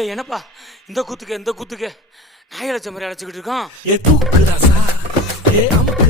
ஏய் என்னப்பா இந்த கூத்துக்கு நாய் அழைச்ச மாதிரி அழைச்சிக்கிட்டு இருக்கான். ஏ தூக்குதாசா ஏ அமுக்கு